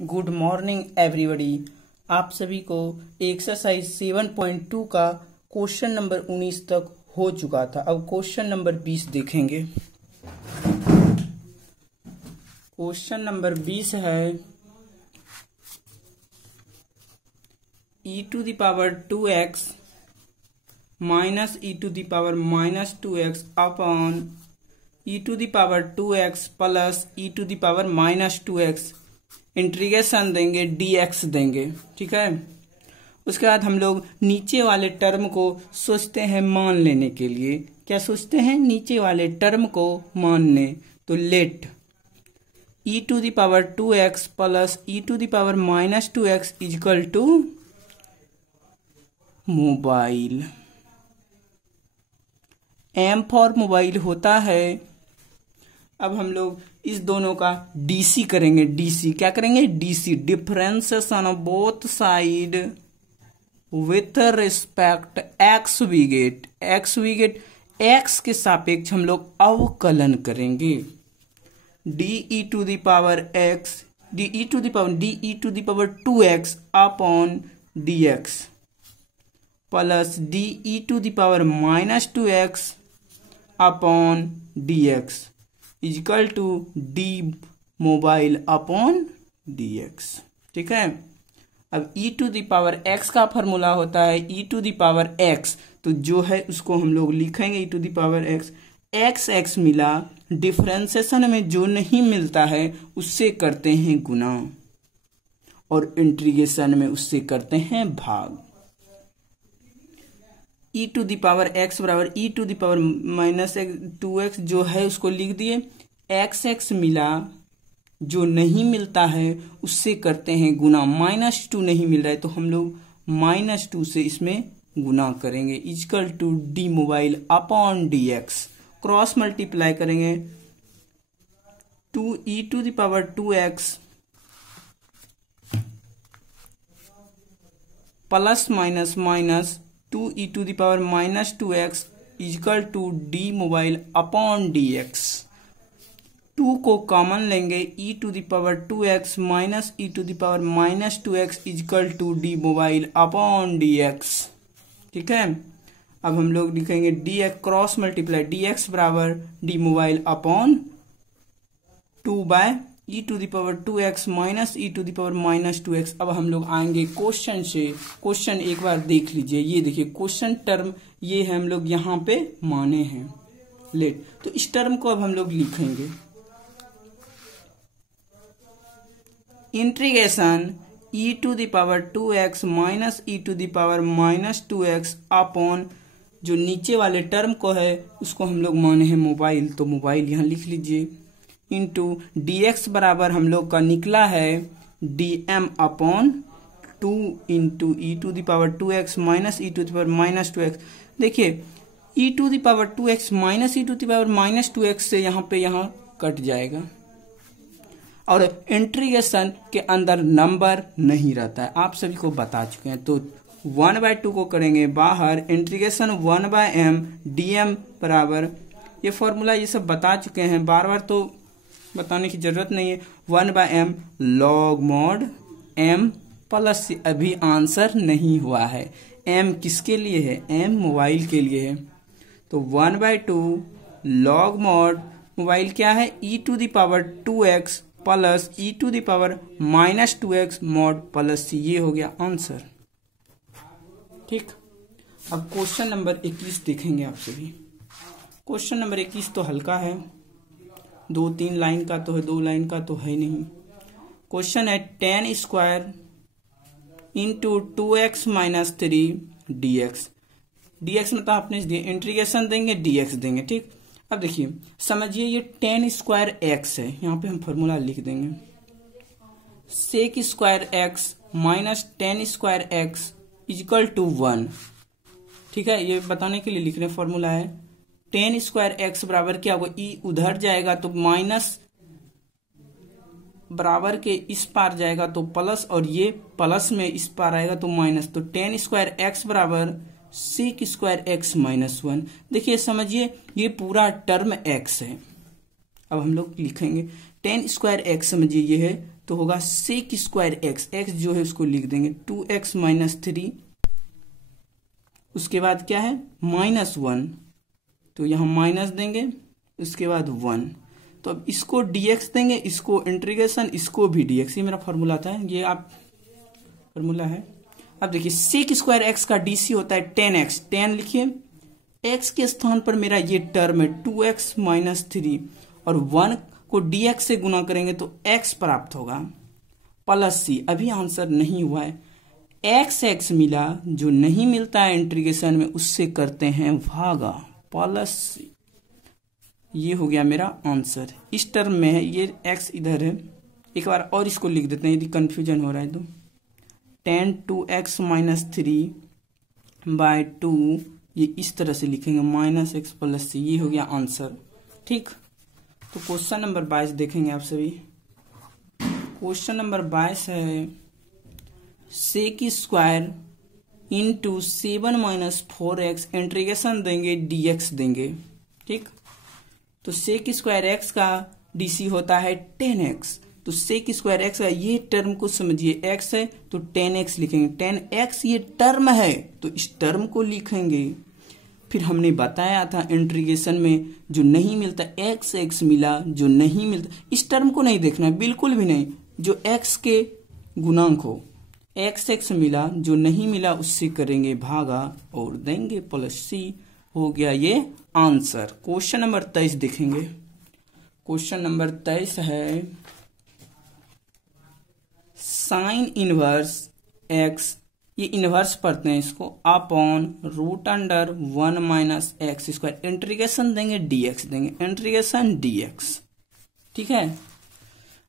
Good morning everybody. आप सभी को एक्सरसाइज 7.2 का क्वेश्चन नंबर 19 तक हो चुका था। अब क्वेश्चन नंबर 20 देखेंगे। क्वेश्चन नंबर 20 है e⁻² minus e⁻² upon e⁻² plus e⁻² integration देंगे dx देंगे। ठीक है, उसके बाद हम लोग नीचे वाले टर्म को सोचते हैं मान लेने के लिए। क्या सोचते हैं? नीचे वाले टर्म को मानने। तो let e⁻² plus e⁻² equal to mobile. m for mobile होता है। अब हम लोग इस दोनों का डीसी करेंगे। डीसी क्या करेंगे? DC differentiation of both side with respect x we get x के सापेक्ष हम लोग अवकलन करेंगे। de⁻2x upon dx plus de⁻² upon dx equal to d mobile upon dx। ठीक है, अब e⁻x का फॉर्मूला होता है e⁻x, तो जो है उसको हम लोग लिखेंगे e⁻x। x मिला, डिफरेंशिएशन में जो नहीं मिलता है उससे करते हैं गुना और इंटीग्रेशन में उससे करते हैं भाग। e⁻x बराबर e⁻−2x जो है उसको लिख दिए। x मिला, जो नहीं मिलता है उससे करते हैं गुना। -2 नहीं मिल रहा है तो हम लोग -2 से इसमें गुना करेंगे equal to d mobile upon dx। Cross multiply करेंगे। 2e⁻2x plus minus minus 2e⁻−2x equal to d mobile upon dx। 2 को कॉमन लेंगे। e⁻2x minus e⁻−2x equal to d mobile upon dx। ठीक है, अब हम लोग लिखेंगे dx क्रॉस मल्टीप्लाई dx बराबर d mobile upon 2/e⁻2x minus e⁻−2x। अब हम लोग आएंगे क्वेश्चन से। क्वेश्चन एक बार देख लीजिए। ये देखिए क्वेश्चन टर्म ये है, हम लोग यहाँ पे माने हैं लेट। तो इस टर्म को अब हम लोग लिखेंगे integration e⁻2x minus e⁻−2x upon जो नीचे वाले टर्म को है उसको हम लोग माने हैं मोबाइल, तो मोबाइल यहाँ लिख लीजिए। इंटू dx बराबर हम लोग का निकला है dm upon 2 into e⁻2x minus e⁻−2x। देखिए e⁻2x माइनस e⁻−2x से यहाँ पे यहाँ कट जाएगा और इंटीग्रेशन के अंदर नंबर नहीं रहता है, आप सभी को बता चुके हैं। तो 1/2 को करेंगे बाहर। इंटीग्रेशन 1/m dm बराबर, ये फॉर्मूला ये सब बता चुके हैं, बार बार तो बताने की जरूरत नहीं है। 1/m log mod m plus अभी आंसर नहीं हुआ है। m किसके लिए है? m मोबाइल के लिए है। तो 1/2 log mod मोबाइल क्या है? e⁻2x plus e⁻−2x mod plus c, ये हो गया आंसर। ठीक, अब क्वेश्चन नंबर 21 देखेंगे आप सभी। क्वेश्चन नंबर 21 तो हल्का है, 2-3 लाइन का तो है, 2 लाइन का तो है नहीं। क्वेश्चन है 10² into 2x minus 3 dx। dx मतलब आपने इंटीग्रेशन देंगे, dx देंगे। ठीक, अब देखिए समझिए ये 10² x है, यहाँ पे हम फॉर्मूला लिख देंगे sec² x minus 10² x equal to 1। ठीक है, ये बताने के लिए लिख रहे हैं। फॉर्मूला है 10² x बराबर क्या होगा? e उधर जाएगा तो माइनस, बराबर के इस पार जाएगा तो प्लस, और ये प्लस में इस पार आएगा तो माइनस। तो 10² x बराबर sec² x माइनस 1। देखिए समझिए ये पूरा टर्म x है। अब हम लोग लिखेंगे 10² x समझिए ये है तो होगा सेक स्क्वायर एक्स, एक्स जो है उसको लिख देंगे 2x माइनस 3, उसके बाद क्या है -1, तो यहाँ माइनस देंगे, उसके बाद 1, तो अब इसको dx देंगे, इसको इंटीग्रेशन, इसको भी dx, ये मेरा फॉर्मूला था, ये आप फॉर्मूला है। अब देखिए सेक स्क्वायर एक्स का dc होता है 10x, 10 लिखिए, x के स्थान पर मेरा ये टर्म है 2x माइनस 3 और 1 को dx से गुना करेंगे तो x प्राप्त होगा प्लस c। अभी आंसर नहीं हुआ है, x मिला, जो नहीं मिलता है इंटीग्रेशन में उससे करते हैं भागा प्लस c। ये हो गया मेरा आंसर, इस टर्म में है, ये x इधर है। एक बार और इसको लिख देते हैं यदि कंफ्यूजन हो रहा है तो 10 2x माइनस 3 बाय 2, ये इस तरह से लिखेंगे -x प्लस c, ये हो गया आंसर। ठीक, तो क्वेश्चन नंबर 22 देखेंगे आप सभी। क्वेश्चन नंबर 22 है sec square into 7 minus 4x, integration देंगे dx देंगे। ठीक, तो सेक स्क्वायर एक्स का dc होता है 10x, तो सेक स्क्वायर एक्स का ये टर्म को समझिए, x है तो 10x लिखेंगे, 10x ये टर्म है तो इस टर्म को लिखेंगे। फिर हमने बताया था इंटीग्रेशन में जो नहीं मिलता x मिला, जो नहीं मिलता, इस टर्म को नहीं देखना है बिल्कुल भी नहीं, जो x के गुणांक हो, x मिला, जो नहीं मिला उससे करेंगे भागा और देंगे प्लस c। हो गया ये आंसर। क्वेश्चन नंबर 23 देखेंगे। क्वेश्चन नंबर 23 है साइन इनवर्स x, ये इनवर्स पढ़ते हैं इसको, upon √1 minus x square, integration देंगे dx देंगे, इंटीग्रेशन dx। ठीक है,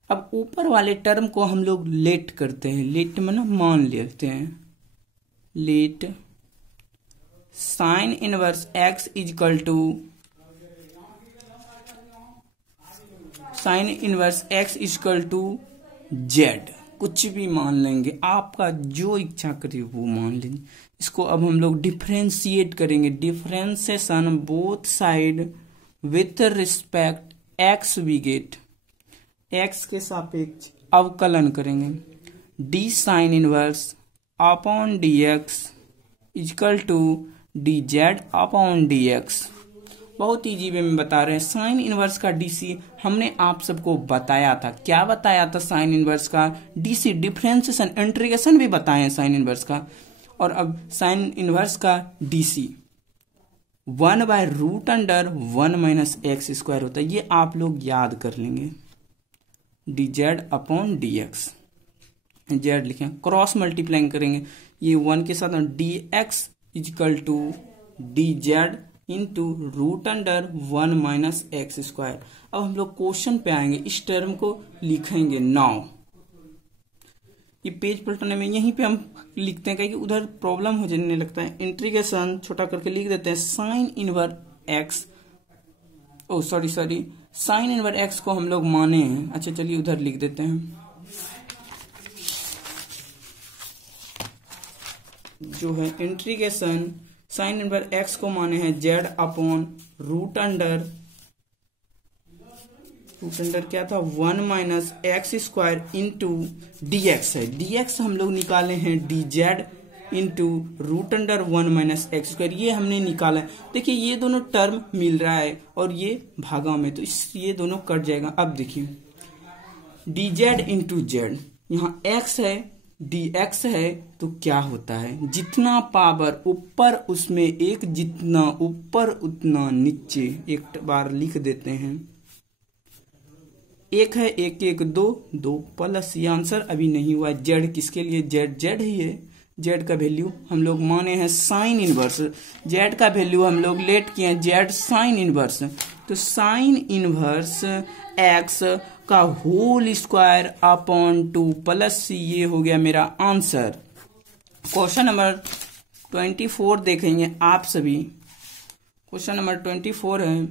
अब ऊपर वाले टर्म को हम लोग लेट करते हैं, लेट में ना मान लेते हैं, let sine inverse x equal to sine inverse x equal to z, कुछ भी मान लेंगे, आपका जो इच्छा करे वो मान लेंगे। इसको अब हम लोग डिफरेंशिएट करेंगे, differentiation both side with respect x we get, x के सापेक्ष अवकलन करेंगे, d sine inverse upon dx equal to dz upon dx। बहुत इजी वे में बता रहे हैं। साइन इनवर्स का डीसी हमने आप सबको बताया था, क्या बताया था साइन इनवर्स का डीसी, डिफरेंशिएशन, इंटीग्रेशन भी बताए साइन इनवर्स का। और अब साइन इनवर्स का डीसी 1/√1 माइनस एक्स स्क्वायर होता है, ये आप लोग याद कर लेंगे, dz अपॉन dx, z लिखें, क्रॉस मल्टीप्लाइंग करेंगे, ये 1 के साथ dx equal to dz into √1 minus x square. अब हम लोग क्वेश्चन पे आएंगे, इस टर्म को लिखेंगे नाउ। ये पेज पलटने में यहीं पे हम लिखते हैं, क्योंकि उधर प्रॉब्लम हो जाने लगता है। इंटीग्रेशन छोटा करके लिख देते हैं, साइन इनवर्स एक्स, ओ सॉरी साइन इनवर्स एक्स को हम लोग माने हैं, अच्छा चलिए उधर लिख देते हैं, जो है इंटीग्रेशन साइन इनवर्स एक्स को माने हैं जेड अपॉन रूट अंडर क्या था 1 minus x square into dx है, dx हम लोग निकाले हैं dz into √1 minus x square, ये हमने निकाला है। देखिए ये दोनों टर्म मिल रहा है और ये भागा में, तो ये दोनों कट जाएगा। अब देखिए dz इंटू जेड, यहाँ x है dx है, तो क्या होता है, जितना पावर ऊपर उसमें एक, जितना ऊपर उतना नीचे, एक बार लिख देते हैं, एक है 1 1 2 2 प्लस, ये आंसर अभी नहीं हुआ। जेड किसके लिए, जेड ही है, जेड का वैल्यू हम लोग माने हैं साइन इनवर्स, जेड का वैल्यू हम लोग लेट किए हैं जेड साइन इनवर्स, तो साइन इनवर्स एक्स का whole square upon 2 plus C, ये हो गया मेरा आंसर। क्वेश्चन नंबर 24 देखेंगे आप सभी। क्वेश्चन नंबर 24 है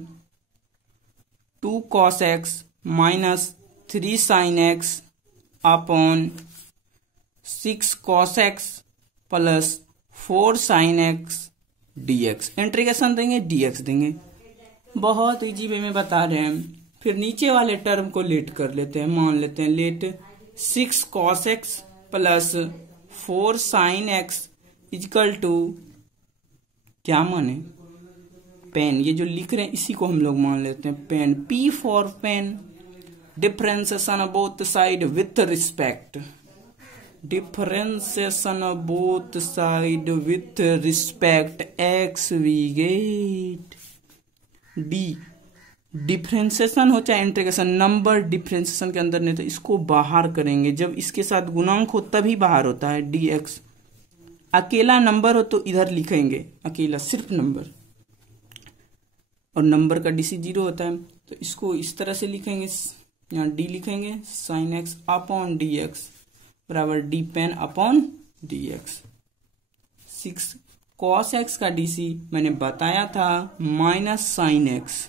2 cos x minus 3 sin x upon 6 cos x plus 4 sin x dx, integration देंगे dx देंगे, बहुत इजी वे में बता रहे हैं। फिर नीचे वाले टर्म को लेट कर लेते हैं, मान लेते हैं let 6 cos x plus 4 sin x equal to क्या माने पेन। ये जो लिख रहे हैं इसी को हम लोग मान लेते हैं pen. P for pen. Differentiation both side with respect. Differentiation both side with respect x we get d। Differentiation हो चाहे इंटीग्रेशन, नंबर डिफरेंशिएशन के अंदर नहीं तो इसको बाहर करेंगे, जब इसके साथ गुणांक हो तभी बाहर होता है dx। अकेला नंबर हो तो इधर लिखेंगे अकेला सिर्फ नंबर, और नंबर का डीसी 0 होता है तो इसको इस तरह से लिखेंगे, यहाँ d लिखेंगे sine x upon d x बराबर d pen upon d x. 6 cos x का डीसी मैंने बताया था minus sine x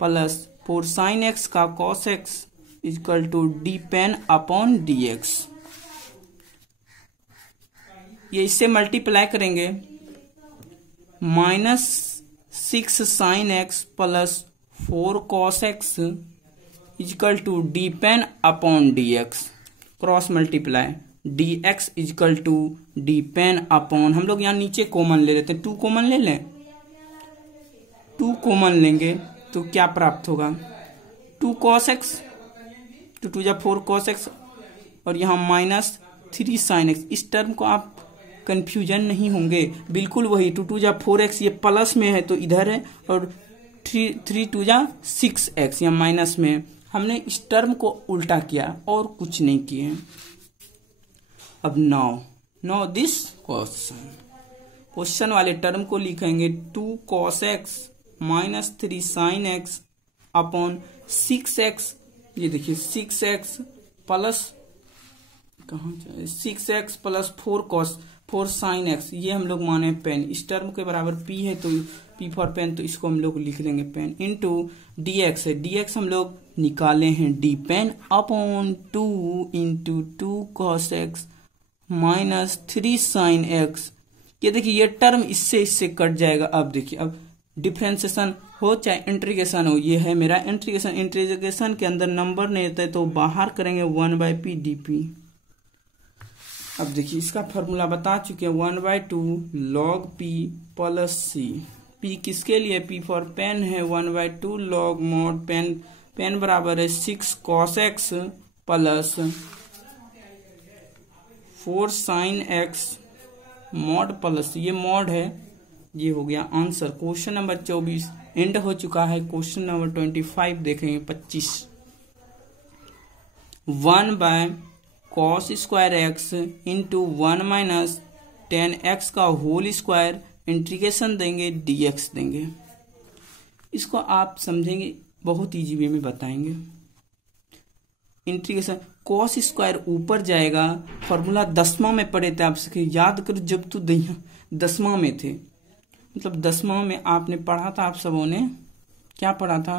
plus 4 sine x का cos x equal to d pen upon d x. ये इससे मल्टीप्लाई करेंगे minus 6 sine x plus 4 cos x equal to d pen upon d x. Cross multiply d x equal to d pen upon, हम लोग यहाँ नीचे common ले लेते हैं, 2 कॉमन ले लें। 2 कॉमन लेंगे तो क्या प्राप्त होगा 2 कॉस एक्स, 2 2 जा 4 कॉस एक्स और यहाँ माइनस 3 साइन एक्स। इस टर्म को आप कंफ्यूजन नहीं होंगे, बिल्कुल वही 2 2 जा 4x ये प्लस में है तो इधर है, और 3 2 जा 6x या माइनस में है। हमने इस टर्म को उल्टा किया और कुछ नहीं किए। अब नाउ दिस क्वेश्चन वाले टर्म को लिखेंगे 2 cos x minus 3 sin x upon 6x। ये देखिए 6x plus 6x plus 4 sin x, ये हम लोग माने पेन। इस टर्म के बराबर p है तो p फॉर पेन, तो इसको हम लोग लिख लेंगे पेन इंटू dx है, dx हम लोग निकाले हैं d pen upon 2 into 2 cos x minus 3 sin x। ये देखिए ये टर्म इससे कट जाएगा। अब देखिए अब डिफरेंशिएशन हो चाहे इंटीग्रेशन हो, ये है मेरा इंटीग्रेशन के अंदर नंबर नहीं रहता है तो बाहर करेंगे 1/p dp। अब देखिए इसका फॉर्मूला बता चुके हैं 1/2 log p plus c। p किसके लिए, p फॉर पेन है 1/2 log mod पेन बराबर है 6 cos x plus 4 sin x mod plus, ये mod है। ये हो गया आंसर। क्वेश्चन नंबर 24 एंड हो चुका है। क्वेश्चन नंबर 25 देखेंगे 25। 1/cos square x into 1 minus 10x का होल स्क्वायर इंटीग्रेशन देंगे dx देंगे। इसको आप समझेंगे, बहुत इजी वे में बताएंगे। इंटीग्रेशन cos स्क्वायर ऊपर जाएगा, फॉर्मूला 10वां में पढ़े थे, आप याद करो जब तू 10वां में थे, मतलब 10वां में आपने पढ़ा था। आप सबों ने क्या पढ़ा था,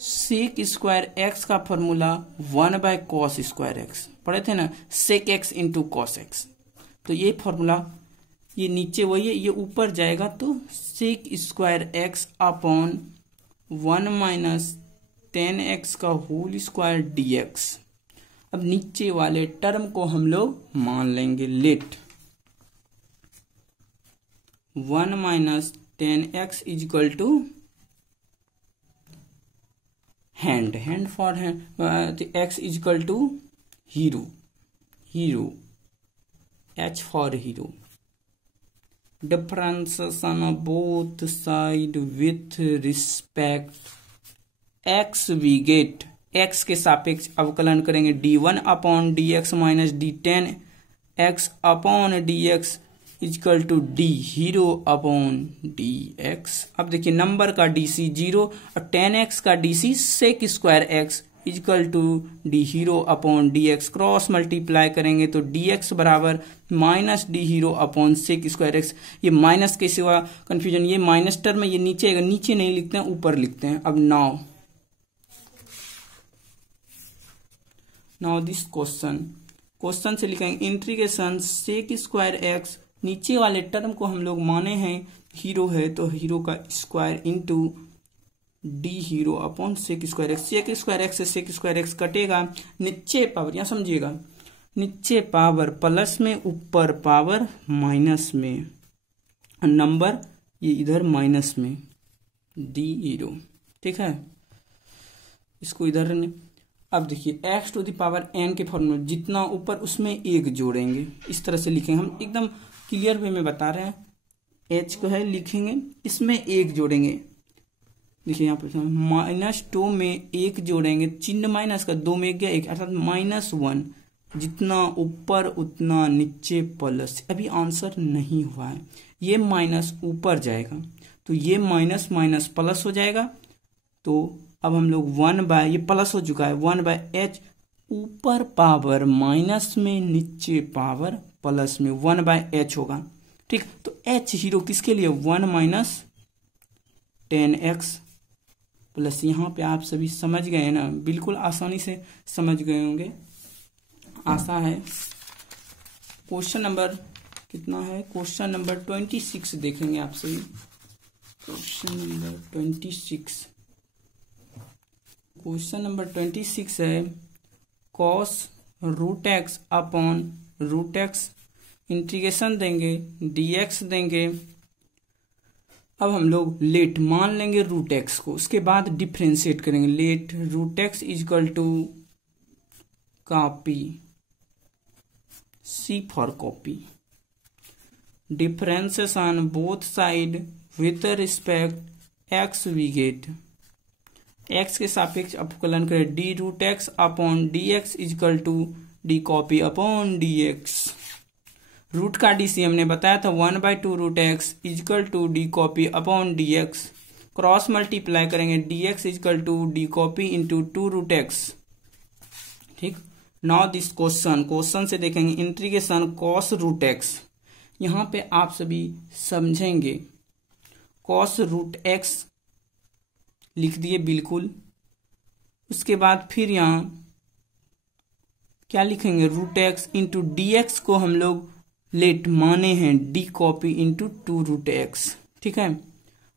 सेक स्क्वायर एक्स का फॉर्मूला 1/cos स्क्वायर एक्स पढ़े थे ना, sec x into cos x. तो ये फॉर्मूला ये नीचे वही है, ये ऊपर जाएगा तो sec square x upon 1 minus 10x का होल स्क्वायर dx। अब नीचे वाले टर्म को हम लोग मान लेंगे let 1 minus 10x equal to hand for hand, x equal to hero h for hero. Differentiation both side with respect x we get, x के सापेक्ष अवकलन करेंगे d1 upon dx minus d10 x upon dx equal to d hero upon dx। अब देखिए number का dc 0 और 10x का dc sec square x equal to d hero upon dx। Cross multiply करेंगे तो dx बराबर minus d hero upon sec square x। ये minus के सिवा कंफ्यूजन, ये माइनस टर्म है, ये नीचे आएगा, नीचे नहीं लिखते हैं ऊपर लिखते हैं। अब नाउ दिस क्वेश्चन से लिखेंगे इंटीग्रेशन सेक स्क्वायर एक्स, नीचे वाले टर्म को हम लोग माने हैं हीरो है तो हीरो का स्क्वायर इंटू डी हीरो upon sec square x. Sec square x से सेक स्क्वायर एक्स कटेगा, नीचे पावर, यहां समझिएगा, नीचे पावर प्लस में, ऊपर पावर माइनस में, नंबर ये इधर माइनस में, डी हीरो। ठीक है, इसको इधर ने। अब देखिए x to the power n के फॉर्मूला, जितना ऊपर उसमें एक जोड़ेंगे, इस तरह से लिखेंगे। हम एकदम क्लियर वे में बता रहे हैं। एच को है लिखेंगे, इसमें एक जोड़ेंगे। देखिए यहाँ पे -2 में एक जोड़ेंगे, चिन्ह माइनस का, 2 में एक गया एक, अर्थात -1। जितना ऊपर उतना नीचे प्लस। अभी आंसर नहीं हुआ है, ये माइनस ऊपर जाएगा तो ये माइनस माइनस प्लस हो जाएगा। तो अब हम लोग 1/, ये प्लस हो चुका है, 1/h, ऊपर पावर माइनस में, नीचे पावर प्लस में, 1/h होगा। ठीक, तो h हीरो किसके लिए, 1 - 10x प्लस। यहां पे आप सभी समझ गए ना, बिल्कुल आसानी से समझ गए होंगे, आशा है। क्वेश्चन नंबर कितना है, क्वेश्चन नंबर 26 देखेंगे आप सभी। क्वेश्चन नंबर 26, क्वेश्चन नंबर 26 है cos √x upon √x, integration देंगे, dx देंगे। अब हम लोग लेट मान लेंगे √x को, उसके बाद डिफ्रेंशिएट करेंगे। Let √x equal to copy, C for copy, differentiation both side with respect x we get, x के सापेक्ष अवकलन करें, d√x upon dx equal to d copy upon dx। Root का डी सी हमने बताया था 1/2 √x equal to d copy upon dx। Cross multiply करेंगे, dx equal to d copy into 2 √x। ठीक, नाउ दिस क्वेश्चन से देखेंगे integration cos √x। यहां पे आप सभी समझेंगे, cos √x लिख दिए बिल्कुल। उसके बाद फिर यहां क्या लिखेंगे, √x इंटू dx को हम लोग लेट माने हैं डी कॉपी इंटू 2 √x। ठीक है,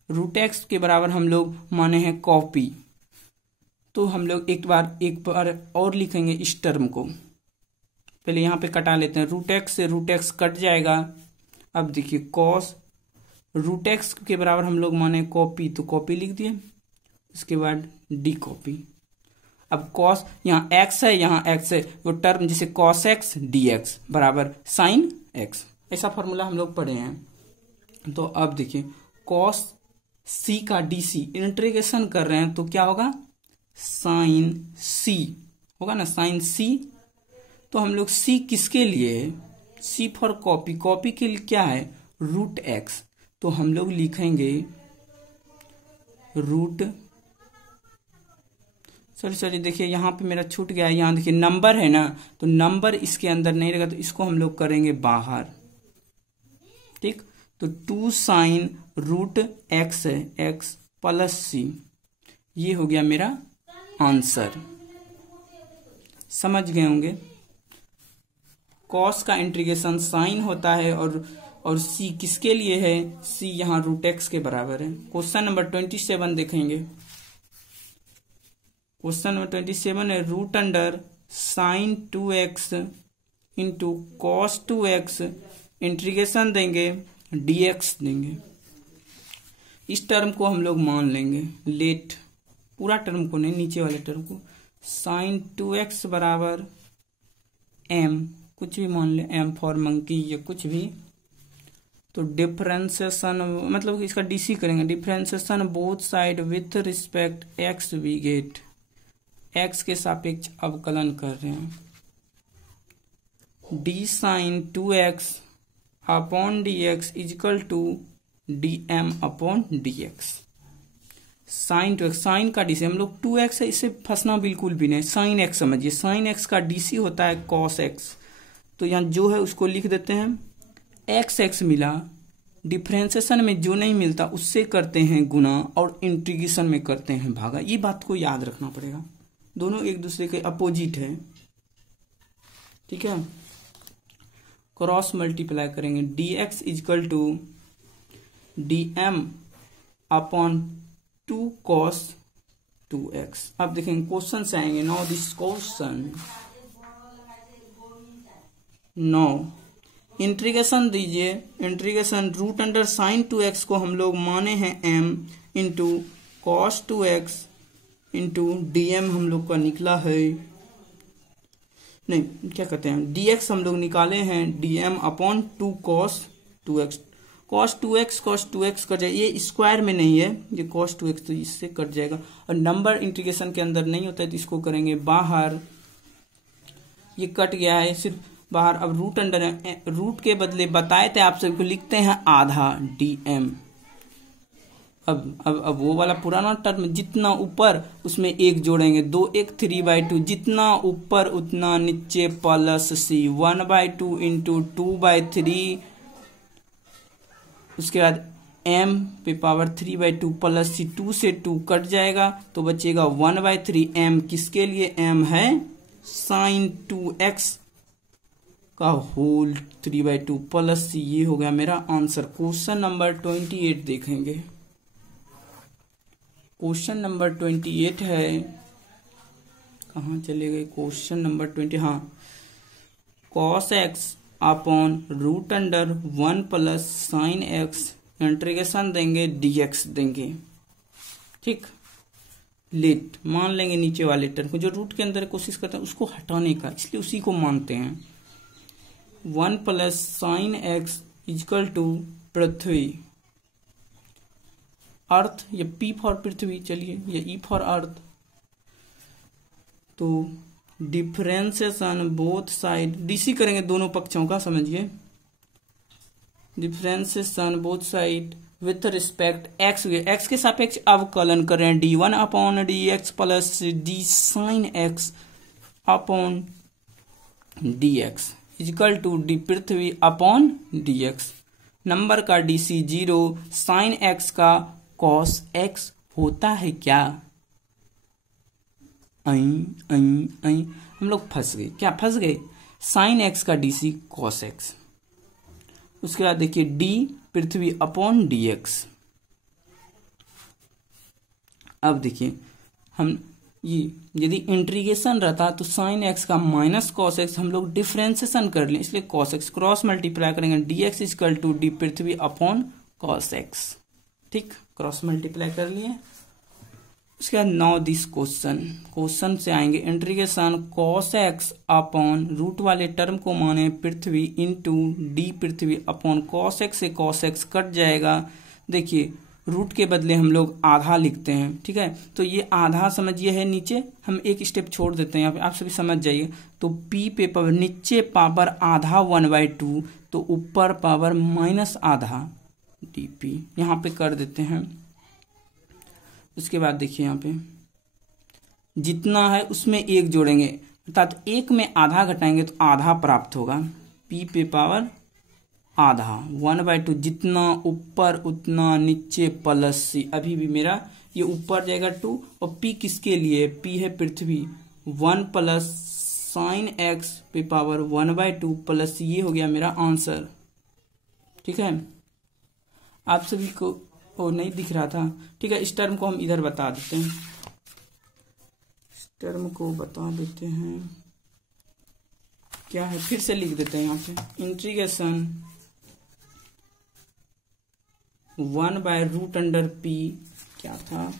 √x के बराबर हम लोग माने हैं कॉपी। तो हम लोग एक बार और लिखेंगे इस टर्म को। पहले यहां पे कटा लेते हैं, √x से √x कट जाएगा। अब देखिए cos √x के बराबर हम लोग माने कॉपी, तो कॉपी लिख दिए। उसके बाद डी कॉपी। अब cos, यहाँ x है, यहाँ x है, वो टर्म जिसे cos x dx बराबर sin x, ऐसा फॉर्मूला हम लोग पढ़े हैं। तो अब देखिए cos c का dc इंटीग्रेशन कर रहे हैं तो क्या होगा, sin c होगा ना, sin c। तो हम लोग c किसके लिए है, c फॉर कॉपी, कॉपी के लिए क्या है, √x। तो हम लोग लिखेंगे सॉरी देखिए यहाँ पे मेरा छूट गया है। यहाँ देखिए नंबर है ना, तो नंबर इसके अंदर नहीं रहेगा, तो इसको हम लोग करेंगे बाहर। ठीक, तो 2 sin √x है, x प्लस c, ये हो गया मेरा आंसर। समझ गए होंगे, cos का इंटीग्रेशन साइन होता है और c किसके लिए है, c यहाँ √x के बराबर है। क्वेश्चन नंबर 27 देखेंगे। क्वेश्चन नंबर 27 है √sin 2x into cos 2x, integration देंगे, dx देंगे। इस टर्म को हम लोग मान लेंगे लेट, पूरा टर्म को नहीं, नीचे वाले टर्म को, sin 2x बराबर m, कुछ भी मान ले, m फॉर मंकी या कुछ भी। तो डिफरेंशिएशन मतलब इसका डीसी करेंगे, differentiation both side with respect x we get, x के सापेक्ष अवकलन कर रहे हैं, d sin 2x upon dx equal to dm upon dx। Sine 2x, sine का डीसी हम लोग 2x है, इसे फंसना बिल्कुल भी नहीं, साइन x समझिए, साइन x का डीसी होता है cos x। तो यहाँ जो है उसको लिख देते हैं, x मिला, डिफरेंशिएशन में जो नहीं मिलता उससे करते हैं गुना और इंटीग्रेशन में करते हैं भागा। ये बात को याद रखना पड़ेगा, दोनों एक दूसरे के अपोजिट है। ठीक है, क्रॉस मल्टीप्लाई करेंगे, dx equal to dm upon 2 cos 2x। अब देखेंगे क्वेश्चन से आएंगे। Now this question, now integration दीजिए। Integration root under sine 2x को हम लोग माने हैं m into cos 2x into dm हम लोग का निकला है, नहीं क्या कहते हैं, dx हम लोग निकाले हैं dm upon 2 cos 2x। cos 2x cut जाएगा, ये स्क्वायर में नहीं है, ये cos 2x तो इससे कट जाएगा। और नंबर इंटीग्रेशन के अंदर नहीं होता है तो इसको करेंगे बाहर, ये कट गया है सिर्फ बाहर। अब रूट अंडर, रूट के बदले बताए थे आप सबको, लिखते हैं आधा dm। अब वो वाला पुराना टर्म जितना ऊपर उसमें एक जोड़ेंगे, 2 1 3/2, जितना ऊपर उतना नीचे प्लस c, 1/2 इंटू 2/3, उसके बाद m पे पावर 3/2 प्लस c, 2 से 2 कट जाएगा तो बचेगा 1/3। m किसके लिए, m है साइन 2x का होल 3/2 प्लस c। ये हो गया मेरा आंसर। क्वेश्चन नंबर 28 देखेंगे। क्वेश्चन नंबर 28 है, कहाँ चले गए क्वेश्चन नंबर 20, हाँ, cos x upon root under 1 plus sine x integration देंगे dx देंगे, ठीक। लेट मान लेंगे नीचे वाले टर्म को, जो रूट के अंदर कोशिश करते हैं उसको हटाने का, इसलिए उसी को मानते हैं। 1 plus sine x equal to पृथ्वी, अर्थ, या P फॉर पृथ्वी, चलिए, या E फॉर अर्थ। तो डिफरेंशिएशन बोथ साइड, डीसी करेंगे दोनों पक्षों का, समझिए। Differentiation both side with respect x, x के सापेक्ष अवकलन करें, d1 upon dx plus d sine x upon dx equal to d पृथ्वी अपॉन dx। नंबर का dc 0, साइन x का cos x होता है क्या, हम लोग फंस गए, क्या फंस गए, साइन x का dc cos x। उसके बाद देखिए d पृथ्वी अपॉन dx। अब देखिए हम ये यदि इंटीग्रेशन रहता तो साइन x का माइनस cos x हम लोग डिफरेंशिएशन कर लें, इसलिए cos x क्रॉस मल्टीप्लाई करेंगे, dx इक्वल टू डी पृथ्वी अपॉन cos x, ठीक, क्रॉस मल्टीप्लाई कर लिए। उसके बाद नाउ दिस क्वेश्चन, क्वेश्चन से आएंगे integration cos x upon root वाले टर्म को माने पृथ्वी इंटू डी पृथ्वी अपॉन cos x से cos x कट जाएगा। देखिए रूट के बदले हम लोग आधा लिखते हैं, ठीक है, तो ये आधा समझिए है नीचे, हम एक स्टेप छोड़ देते हैं यहाँ पे, आप सभी समझ जाइए। तो p पे पावर नीचे पावर आधा 1/2, तो ऊपर पावर माइनस आधा dp, यहाँ पे कर देते हैं। उसके बाद देखिए यहाँ पे जितना है उसमें एक जोड़ेंगे, अर्थात एक में आधा घटाएंगे तो आधा प्राप्त होगा, p पे पावर आधा 1/2, जितना ऊपर उतना नीचे प्लस c। अभी भी मेरा ये ऊपर जाएगा 2, और p किसके लिए, p है पृथ्वी, 1 प्लस साइन x पे पावर 1/2 प्लस c, ये हो गया मेरा आंसर, ठीक है। आप सभी को वो नहीं दिख रहा था, ठीक है, इस टर्म को हम इधर बता देते हैं, इस टर्म को बता देते हैं क्या है, फिर से लिख देते हैं यहाँ पे, इंटीग्रेशन 1/√p क्या था,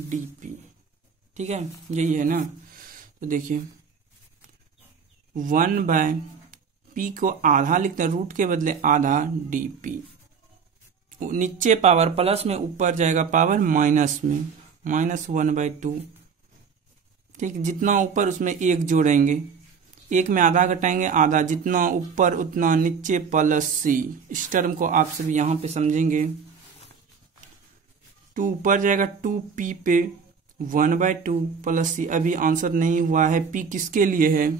dp, ठीक है, यही है ना। तो देखिए 1/p को आधा लिखते हैं, रूट के बदले आधा dp, नीचे पावर प्लस में, ऊपर जाएगा पावर माइनस में, -1/2, ठीक, जितना ऊपर उसमें एक जोड़ेंगे, एक में आधा घटाएंगे आधा, जितना ऊपर उतना नीचे प्लस c। इस टर्म को आप सभी यहाँ पे समझेंगे, 2 ऊपर जाएगा, 2p पे 1/2 प्लस c। अभी आंसर नहीं हुआ है, p किसके लिए है,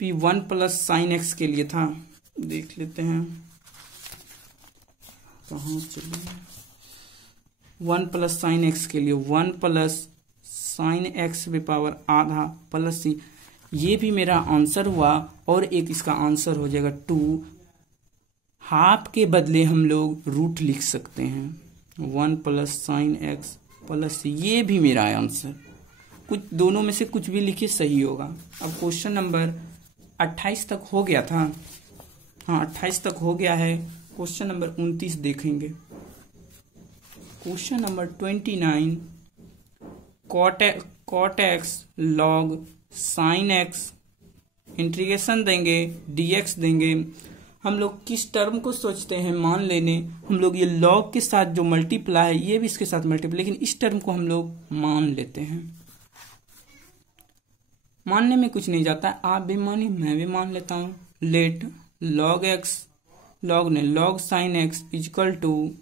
p 1 प्लस साइन x के लिए था, देख लेते हैं कहाँ चलिए, 1 प्लस साइन x के लिए, 1 प्लस साइन x पे पावर आधा प्लस c, ये भी मेरा आंसर हुआ। और एक इसका आंसर हो जाएगा 2, हाफ के बदले हम लोग रूट लिख सकते हैं, 1 प्लस साइन एक्स प्लस, ये भी मेरा आंसर। कुछ दोनों में से कुछ भी लिखिए सही होगा। अब क्वेश्चन नंबर 28 तक हो गया था, हाँ 28 तक हो गया है। क्वेश्चन नंबर 29 देखेंगे। Question number 29, cot x log sine x, integration देंगे, dx देंगे। हम लोग किस टर्म को सोचते हैं, मान लेने हम लोग ये लॉग के साथ जो मल्टीप्लाई है ये भी इसके साथ मल्टीप्लाई, लेकिन इस टर्म को हम लोग मान लेते हैं। मानने में कुछ नहीं जाता, आप भी मानिए मैं भी मान लेता हूं। Let log x, log sine x equal to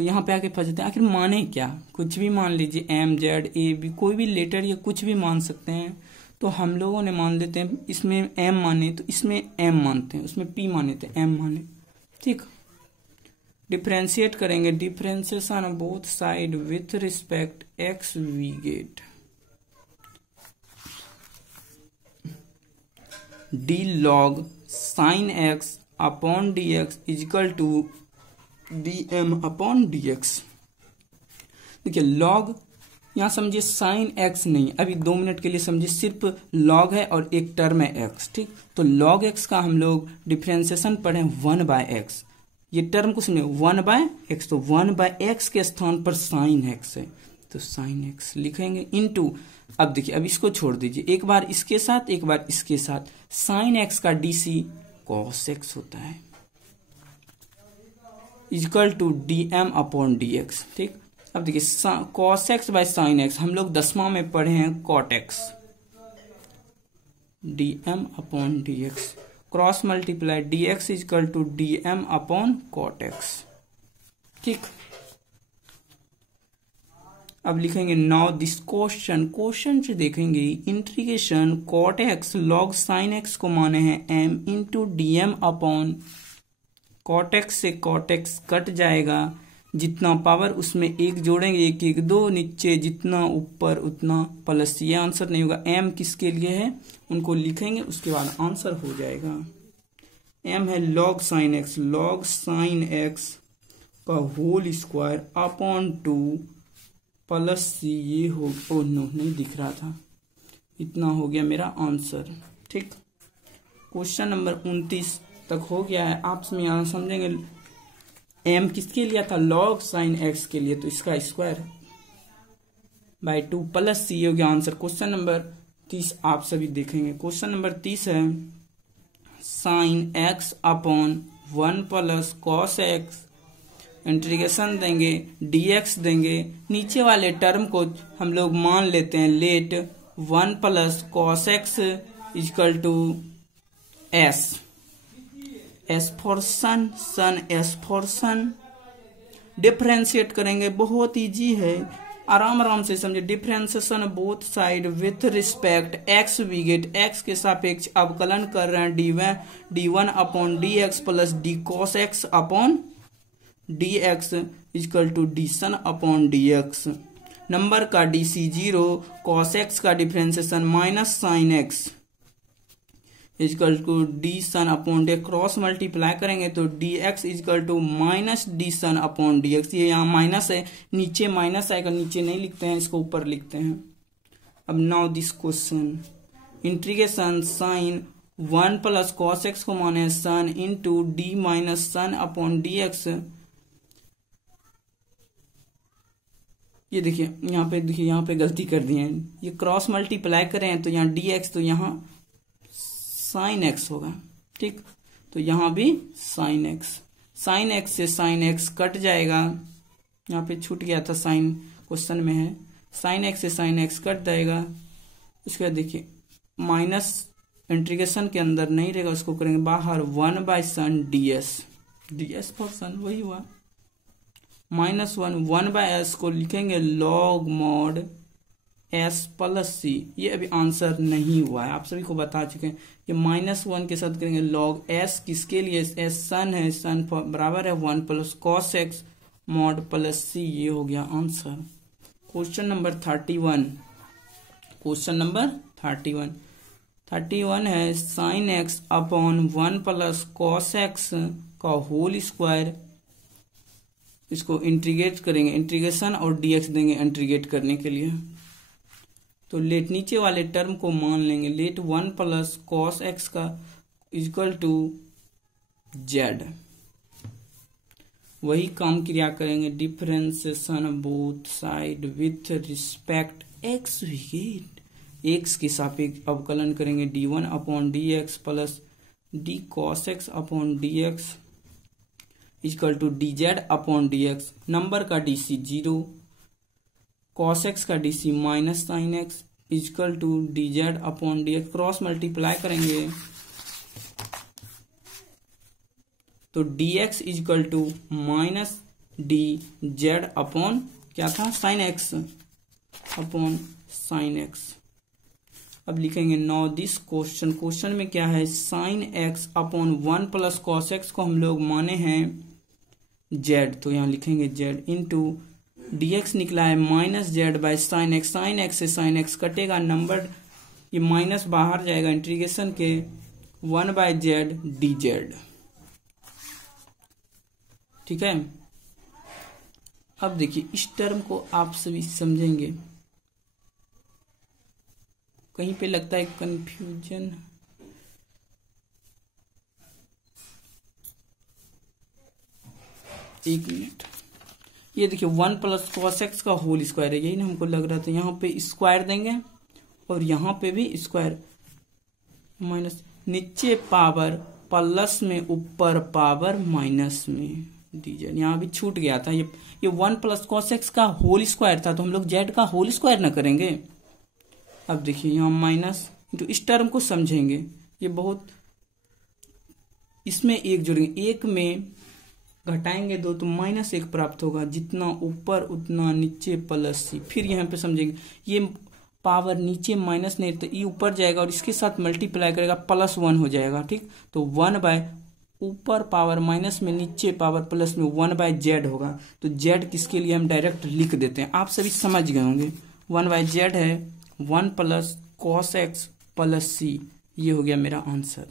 यहाँ पे आके फंस जाते हैं। आखिर माने क्या, कुछ भी मान लीजिए, एम जेड ए बी, कोई भी लेटर या कुछ भी मान सकते हैं। तो हम लोगों ने मान लेते हैं, इसमें एम माने तो इसमें एम मानते हैं, उसमें पी माने तो एम माने, ठीक। डिफ्रेंशिएट करेंगे, differentiation of both side with respect x we get d log sine x upon d x equal to d m upon d x. देखिए लॉग यहां समझिए साइन एक्स नहीं, अभी 2 मिनट के लिए समझिए, सिर्फ लॉग है और एक टर्म है एक्स, ठीक। तो लॉग एक्स का हम लोग डिफ्रेंसिएशन पढ़े 1/x, ये टर्म को सुनिए 1/x, तो 1/x के स्थान पर साइन एक्स है तो साइन एक्स लिखेंगे इनटू। अब देखिए, अब इसको छोड़ दीजिए, एक बार इसके साथ एक बार इसके साथ, साइन एक्स का डीसी कॉस एक्स होता है equal to d m upon d x, ठीक। अब देखिए cos x by sine x हम लोग 10वां में पढ़े हैं cot x, d m upon d x, cross multiply d x equal to d m upon cot x, ठीक। अब लिखेंगे नाउ दिस क्वेश्चन से देखेंगे integration cot x log sine x को माने हैं m into D m upon cot x से cot x cut जाएगा, जितना पावर उसमें एक जोड़ेंगे, एक एक दो, नीचे जितना ऊपर उतना प्लस, ये आंसर नहीं होगा। एम किसके लिए है उनको लिखेंगे, उसके बाद आंसर हो जाएगा। एम है लॉग साइन एक्स का whole square upon 2 plus C, ये हो, ओ नो नहीं दिख रहा था, इतना हो गया मेरा आंसर, ठीक। क्वेश्चन नंबर 29 तक हो गया है। आप समझेंगे एम किसके लिए था, लॉग साइन एक्स के लिए, तो इसका स्क्वायर बाय 2 प्लस सी हो गया आंसर। क्वेश्चन नंबर 30 आप सभी देखेंगे। क्वेश्चन नंबर 30 है sine x upon 1 plus cos x, integration देंगे, dx देंगे, नीचे वाले टर्म को हम लोग मान लेते हैं let 1 plus cos x equal to s for sun, s for sun. Differentiate करेंगे, बहुत इजी है, आराम से समझे। Differentiation both side with respect x we get, x के सापेक्ष अवकलन कर रहे हैं d1 upon d x plus d cos x upon d x equal to d sun upon d x. Number का डीसी 0, कॉस एक्स का differentiation minus sine x equal to d sun upon d, cross multiply करेंगे तो d x equal to minus d sun upon d x. ये यहाँ minus है, नीचे minus आएगा, नीचे नहीं लिखते हैं, इसको ऊपर लिखते हैं। अब now this question integration sine 1 plus cos x को माने sun into d minus sun upon d x. ये देखिए यहाँ पे गलती कर दी है, ये क्रॉस मल्टीप्लाई करें तो यहाँ डी एक्स, तो यहाँ साइन एक्स होगा, ठीक। तो यहाँ भी साइन एक्स से साइन एक्स कट जाएगा, यहाँ पे छूट गया था, साइन क्वेश्चन में है, साइन एक्स से साइन एक्स कट जाएगा। उसके बाद देखिए माइनस इंटीग्रेशन के अंदर नहीं रहेगा, उसको करेंगे बाहर 1 बाय सन ds फॉर सन, वही हुआ -1 1 बाय एस को लिखेंगे log mod S plus C. ये अभी आंसर नहीं हुआ है, आप सभी को बता चुके हैं। ये -1 के साथ करेंगे लॉग एस, किसके लिए, एस सन है, सन बराबर है 1 plus cos x mod plus C, ये हो गया आंसर। क्वेश्चन नंबर 31 है sine x upon 1 plus cos x का होल स्क्वायर इसको इंटीग्रेट करेंगे, इंटीग्रेशन और dx देंगे इंटीग्रेट करने के लिए। तो लेट नीचे वाले टर्म को मान लेंगे, लेट 1 प्लस कॉस एक्स का इक्वल टू जेड। वही काम क्रिया करेंगे, differentiation both side with respect x we get, x के सापेक्ष अवकलन करेंगे d1 upon d x plus d cos x upon d x equal to d z upon d x. Number का डीसी 0, कॉस एक्स का DC minus sine x equal to d z upon d x. Cross multiply करेंगे तो dx equal to minus d z upon क्या था, sine x upon sine x. अब लिखेंगे now this question, question में क्या है, sine x upon 1 plus cos x को हम लोग माने हैं जेड, तो यहाँ लिखेंगे जेड इंटू dx निकला है minus Z bye sine x, sine x से साइन एक्स कटेगा, नंबर ये माइनस बाहर जाएगा, इंटीग्रेशन के 1 बाय जेड डी जेड। ठीक है। अब देखिए इस टर्म को आप सभी समझेंगे, कहीं पे लगता है कंफ्यूजन, एक मिनट। ये देखिए 1 प्लस कॉस एक्स का होल स्क्वायर है, यही ना हमको लग रहा था। यहाँ पे स्क्वायर देंगे और यहाँ पे भी स्क्वायर, माइनस नीचे पावर प्लस में ऊपर पावर माइनस में dz। यहाँ भी छूट गया था, ये 1 प्लस कॉस एक्स का होल स्क्वायर था, तो हम लोग जेड का होल स्क्वायर ना करेंगे। अब देखिए यहाँ माइनस, तो इस टर्म को समझेंगे, ये बहुत, इसमें एक जोड़ेंगे, एक में घटाएंगे 2 तो माइनस 1 प्राप्त होगा, जितना ऊपर उतना नीचे प्लस सी। फिर यहाँ पे समझेंगे ये पावर नीचे माइनस नहीं तो ये ऊपर जाएगा और इसके साथ मल्टीप्लाई करेगा +1 हो जाएगा। ठीक, तो 1 बाय ऊपर पावर माइनस में नीचे पावर प्लस में 1 बाय जेड होगा। तो जेड किसके लिए हम डायरेक्ट लिख देते हैं, आप सभी समझ गए होंगे। 1 बाय जेड है 1 plus cos x plus C, ये हो गया मेरा आंसर।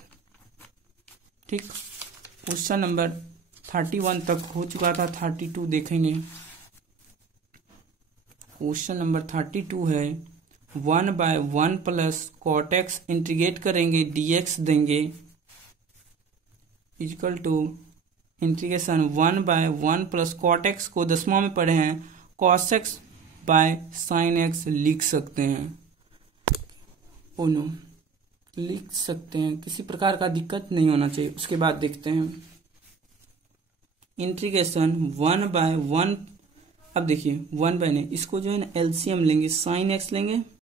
ठीक, क्वेश्चन नंबर 31 तक हो चुका था, 32 देखेंगे। क्वेश्चन नंबर 32 है 1 by 1 plus cot x integrate करेंगे, dx देंगे equal to integration 1 by 1 plus cot x को 10वां में पढ़े हैं cos x by sine x लिख सकते हैं, लिख सकते हैं, किसी प्रकार का दिक्कत नहीं होना चाहिए। उसके बाद देखते हैं इंटीग्रेशन 1 बाय 1। अब देखिए 1 बाय नहीं, इसको जो है ना एलसीएम लेंगे, साइन एक्स लेंगे